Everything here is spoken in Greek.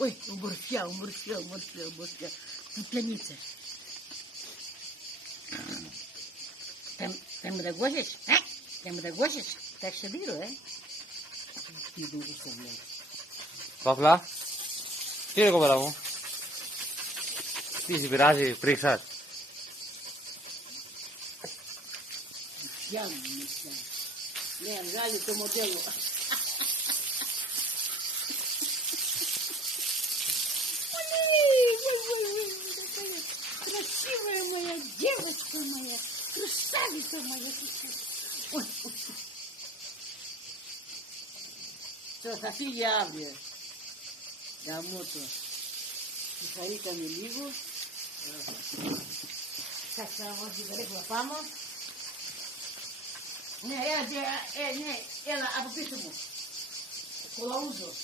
Ой, уморфя. Путаница. Ты me догонишь? Ты me догонишь? Так что беру, Τι δούλου στο βλέπει. Παύλα, τι είναι κοπέλα μου. Τι σε πειράζει, πρίξας. Πια μου μισά. Ναι, βγάλει το μοντέλο. Красивая моя девочка моя, красавица моя. Ой. Все, θα φύγει αύριο. Γαμώτο. Συγχαρήκαμε λίγο. Θα ξαναβώ την περίπλα πάμε. Ναι, έλα από πίσω μου. Κολαούζο.